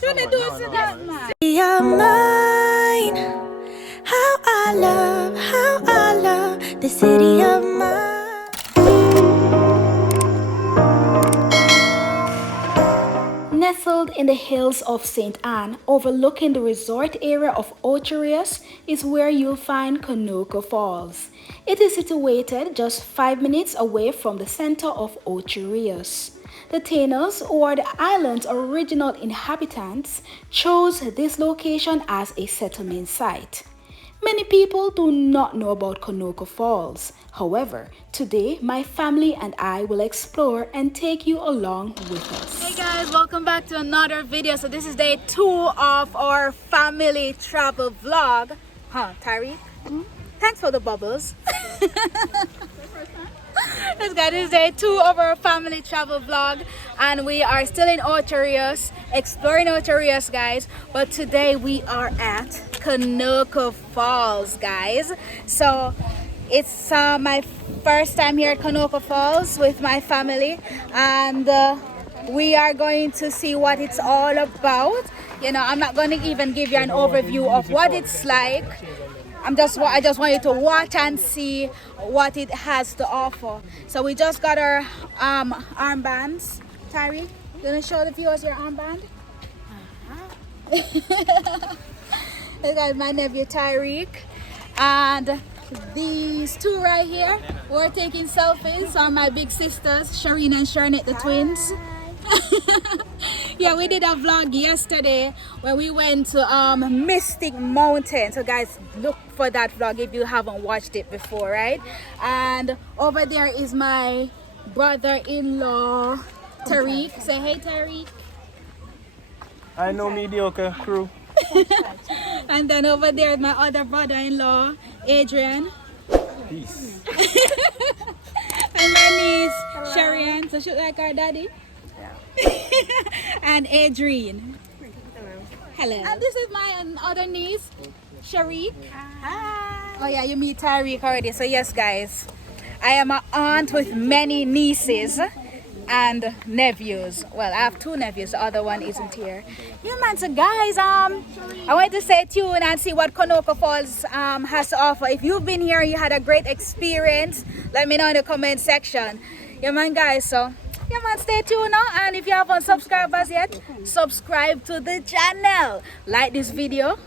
Shouldn't do it to that man. You're mine. How I love the city of mine. Nestled in the hills of St. Anne, overlooking the resort area of Ocho Rios, is where you'll find Konoko Falls. It is situated just 5 minutes away from the center of Ocho Rios. The Taínos, who are the island's original inhabitants, chose this location as a settlement site. Many people do not know about Konoko Falls. However, today my family and I will explore and take you along with us. Hey guys, welcome back to another video. So this is day 2 of our family travel vlog. Huh, Tariq? Thanks for the bubbles. Let's go. This is day 2 of our family travel vlog, and we are still in Ocho Rios, exploring Ocho Rios, guys. But today we are at Konoko Falls, guys. So it's my first time here at Konoko Falls with my family, and we are going to see what it's all about. You know, I'm not going to even give you an overview of what it's like. I just want you to watch and see what it has to offer. So we just got our armbands. Tyree, you gonna show the viewers your armband? This guy's my nephew Tyreek, and these two right here, we're taking selfies are my big sisters, Shireen and Sharnette, the twins. Yeah, we did a vlog yesterday where we went to Mystic Mountain. So guys, look for that vlog if you haven't watched it before, right? And over there is my brother-in-law Tariq. Say hey, Tariq. I know mediocre crew. And then over there is my other brother-in-law Adrian. Peace. And my niece Sharian. So she like our daddy. And Adrian. Hello. And this is my other niece, Shariq. Hi. Oh yeah, you meet Tariq already. So yes, guys, I am an aunt with many nieces and nephews. Well, I have 2 nephews. The other one isn't here. Yeah, man. So guys, I want to stay tuned and see what Konoko Falls has to offer. If you've been here, you had a great experience, let me know in the comment section. Yeah, man, guys. So. Yeah man, stay tuned now, and if you haven't subscribed us yet, subscribe to the channel. Like this video.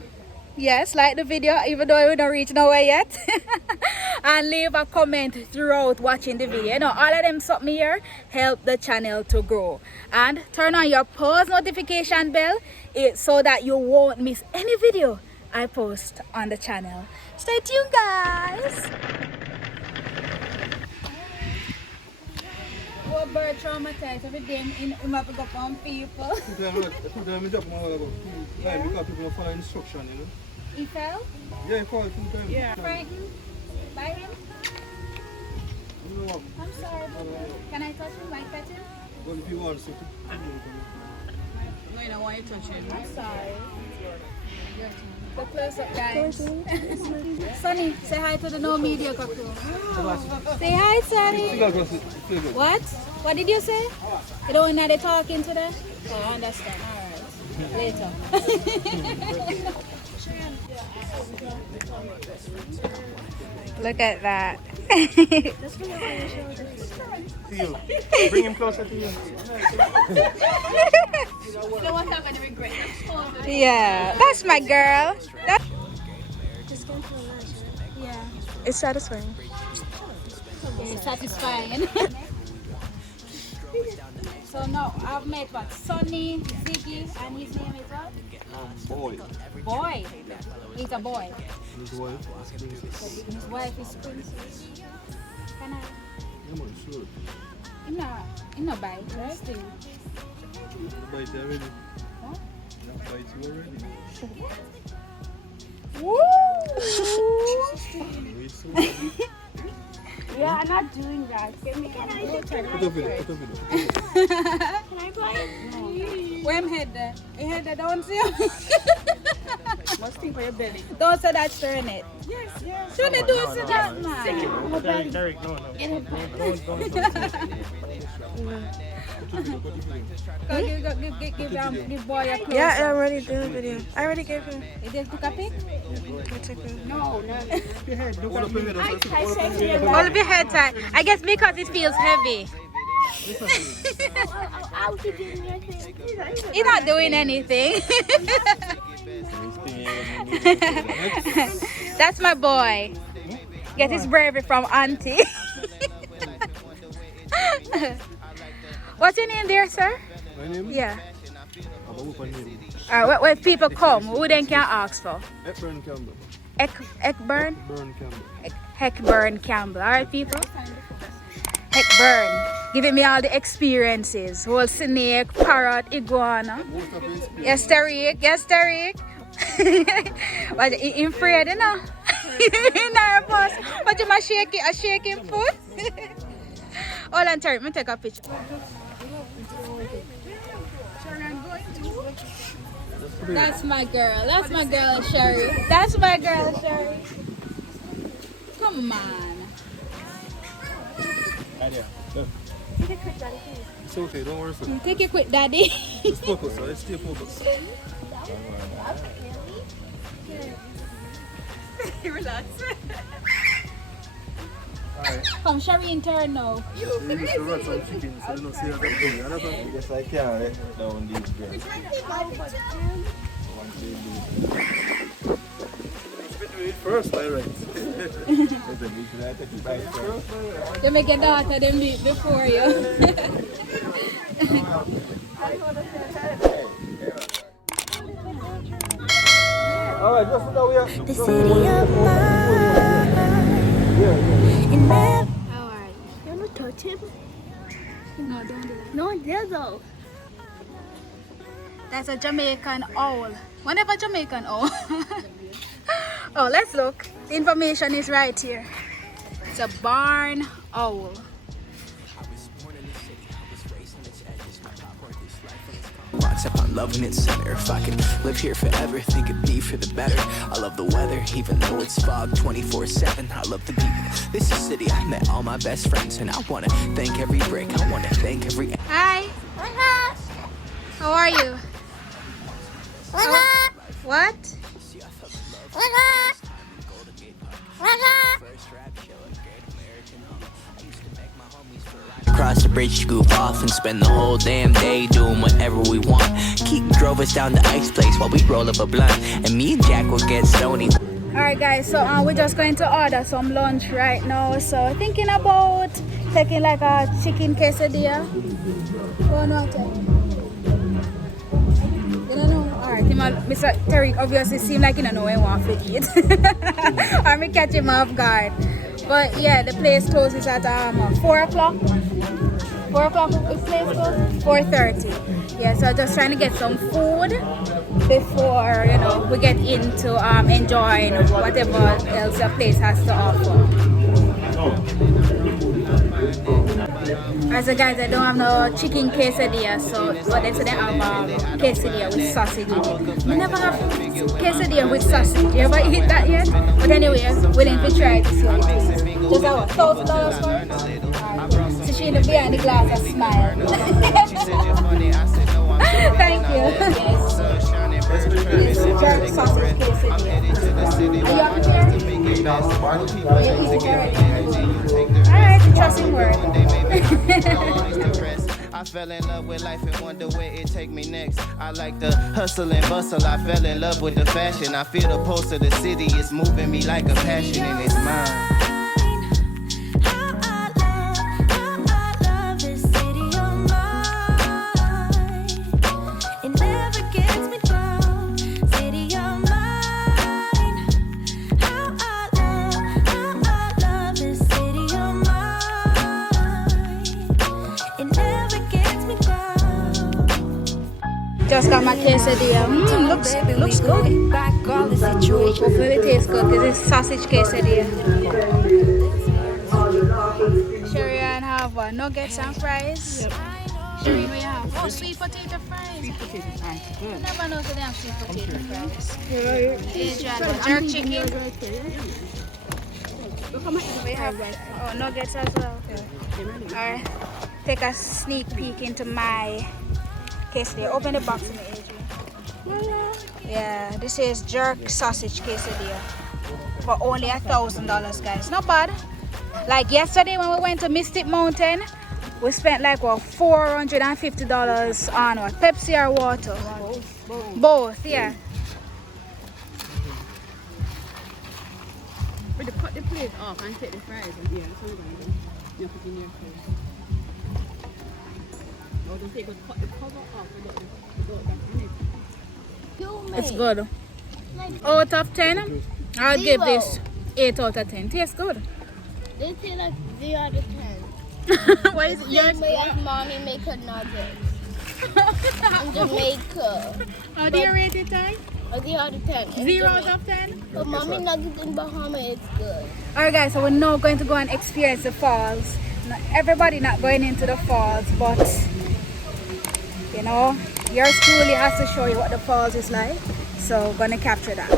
Yes, like the video even though we don't reach nowhere yet. And leave a comment throughout watching the video. You know, all of them something here help the channel to grow. And turn on your post notification bell so that you won't miss any video I post on the channel. Stay tuned, guys. Bird traumatized every day in have to go on people. Instruction, you know. He fell? Yeah, he fell 2 times. Yeah. Frightened by him? No. I'm sorry, but can I touch him? I pet him? Well, if you want to. No, you don't want you touch him. I'm sorry. Go close up, guys. Sonny, say hi to the NoMediocre crew. Say hi, Sonny. What? What did you say? You don't know they're talking to them? Oh, I understand. All right. Later. Look at that. Bring him closer to you. Yeah, that's my girl. Yeah, it's satisfying. Okay, satisfying. So now I've met what? Sonny, Ziggy, and his name is what? Boy. Boy. He's a boy. His wife. His wife is Princess. Can I? Yeah, man, sure. In no bite, right? Bite already. Huh? Bite you already. Yeah, I'm not doing that. Can I Put up in it. Can I play? No. Where am head there? You head there, don't see him. Must think for your belly. Don't say that, stirring it. Yes, yes. Shouldn't do it to that, man. Derek, no. Give boy a close. Yeah, I already did a video. I already gave him. You just took a pic? No. Hold up your head. Hold up your head tight. I guess because it feels heavy. He's not doing anything. That's my boy. Get his bravery from auntie. What's your name there, sir? My name? Yeah. Alright, When people come, who then can ask for? Hepburn Campbell. Eckburn? Hepburn Campbell. Heckburn Campbell. Alright, people? Heckburn. Giving me all the experiences. Whole snake, parrot, iguana. Yes, Tariq. Yes, Tariq. But he's afraid, you know? He's nervous. But you must shake it, a shaking foot. Hold on, Tariq. Let me take a picture. That's my girl. That's my girl, Sherry. That's my girl, Sherry. Come on. It's okay, don't worry, sir. Take it quick, daddy. Just focus, sir. Stay focused. Relax. Come, Sherry, in turn now. You used to run some chicken, so you don't see how that's going. Understand? Yes, I can let down these girls. Do it first, alright. You make your daughter them do it before you. Alright, just now we are. The city of mine. And never. How are you? You want to touch him? No, don't do that. No, there though. That's a Jamaican owl. Whenever Jamaican owl. Oh, let's look. The information is right here. It's a barn owl. Except I'm loving it center. If I could live here forever, think it'd be for the better. I love the weather, even though it's fog 24/7. I love the people. This is the city I met all my best friends, and I wanna thank every break. I wanna thank every. Hi. How are you? What? Cross the bridge, goof off, and spend the whole damn day doing whatever we want. Keith drove us down to Ice Place while we roll up a blunt, and me and Jack will get stony. Alright guys, so we're just going to order some lunch right now. So thinking about taking like a chicken quesadilla. Go on, what? You don't know? Alright, Mr. Tariq obviously seemed like he don't know what he wants to eat. Or me catch him off guard. But yeah, the place closes at 4 o'clock. 4 o'clock, the place closes? 4:30. Yeah, so just trying to get some food before, you know, we get into enjoying whatever else the place has to offer. Alright, so guys, I don't have no chicken quesadilla, so what they say they have quesadilla with sausage in it. I never have quesadilla with sausage. You ever eat that yet? But anyway, willing to try to see what it is. Just our $1,000 for it. So she in the behind the glass a smile. Thank you. It's jerk sausage quesadilla. Are you up here? Are you eating already? Alright, trusting word. I fell in love with life and wonder where it take me next. I like the hustle and bustle. I fell in love with the fashion. I feel the pulse of the city. It's moving me like a passion and it's mine. Just got my quesadilla. Looks good. Hopefully it tastes good because it's sausage quesadilla. Sherry and have nuggets and fries. Yep. Sherry, what you have? Oh, sweet potato fries. Sweet potato fries. Good. I never know if they have sweet potato fries. Jerk chicken. We have nuggets as well. Alright. take a sneak peek into my quesadilla. Open the box for me, Adrian. Yeah, this is jerk sausage quesadilla for only $1,000, guys. Not bad. Like yesterday when we went to Mystic Mountain, we spent like what, $450 on what, Pepsi or water? Both, yeah. But to cut the plate off and take the fries. Yeah, that's what we're going to do. You put in your plate. Or just take a cut the cover off without that in it. It's good. Out of 10, I'll give this 8 out of 10. Tastes good. They say like 0 out of 10. Why is it yours? Same way as mommy make her nuggets. In Jamaica. How do you rate it, Ty? A 0 out of 10. 0 out of 10? But mommy nuggets in Bahamas, it's good. Alright guys, so we're now going to go and experience the falls. Everybody not going into the falls, but you know, yours truly has to show you what the falls is like. So we're gonna capture that.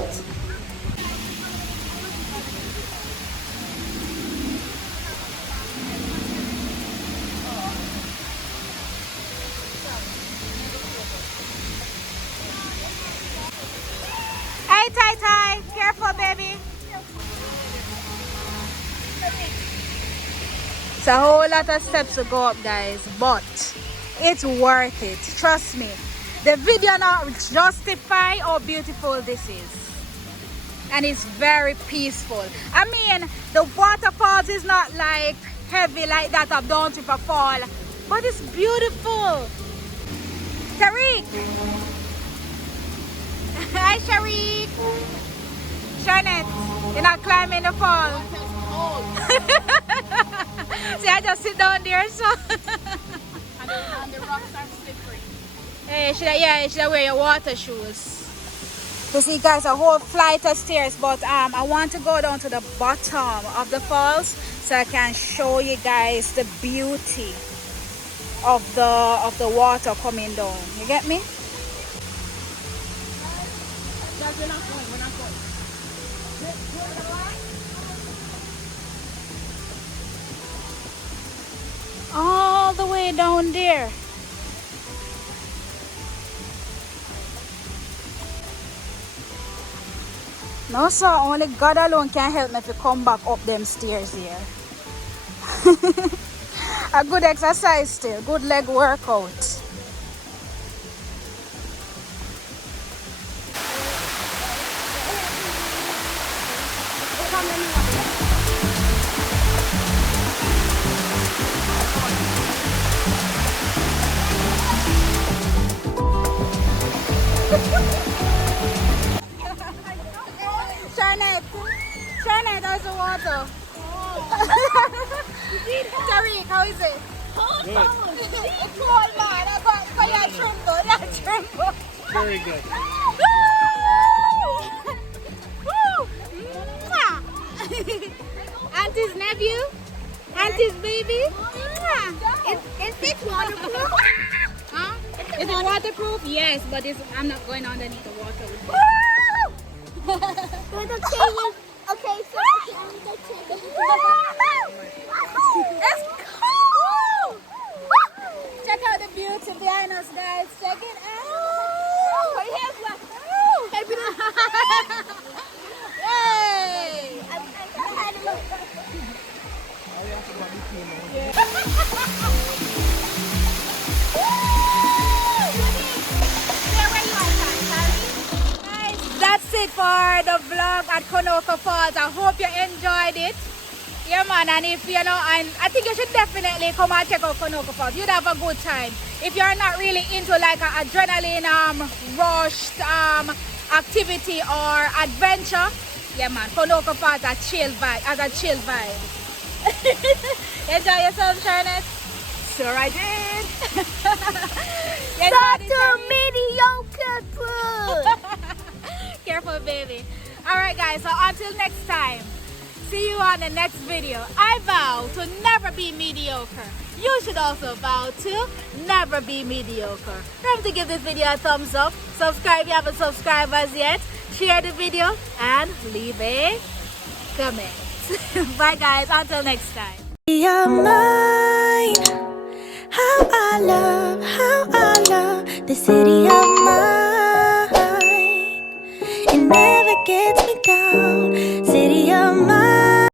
Hey Tai Tai, careful baby. It's a whole lot of steps to go up, guys, but it's worth it. Trust me. The video not justify how beautiful this is. And it's very peaceful. I mean, the waterfalls is not like heavy like that of Down River Fall, but it's beautiful. Tariq. Hi Tariq. Janet, you're not climbing the fall. See, I just sit down there, so. And the rocks are slippery. Hey, you should wear your water shoes. You see, guys, a whole flight of stairs, but I want to go down to the bottom of the falls so I can show you guys the beauty of the water coming down. You get me? We're not going. All the way down there. No sir, only God alone can help me to come back up them stairs here. A good exercise still, good leg workout. Janet, how's the water? Tariq, how is it? Cold. It's cold, man. You're tremble. Very good. Auntie's nephew? Auntie's baby? Is this waterproof? Huh? Is it waterproof? Yes, but I'm not going underneath the water with it. Okay, so It's cool! Check out the beauty behind us, guys. Check it out. Yay! Guys, that's it for the vlog at Konoko Falls. I hope you enjoyed it. Yeah man, and if you know, and I think you should definitely come and check out Konoko Falls. You'd have a good time. If you're not really into like an adrenaline rushed activity or adventure, yeah man, Konoko Falls has a chill vibe. Enjoy yourself, Charlotte? Sure I did. Dr. Mediocre food. Careful, baby. Alright guys, so until next time, see you on the next video. I vow to never be mediocre. You should also vow to never be mediocre. Remember to give this video a thumbs up. Subscribe if you haven't subscribed as yet. Share the video and leave a comment. Bye guys, until next time. You're mine, how I love the city of mine. It never gets me down.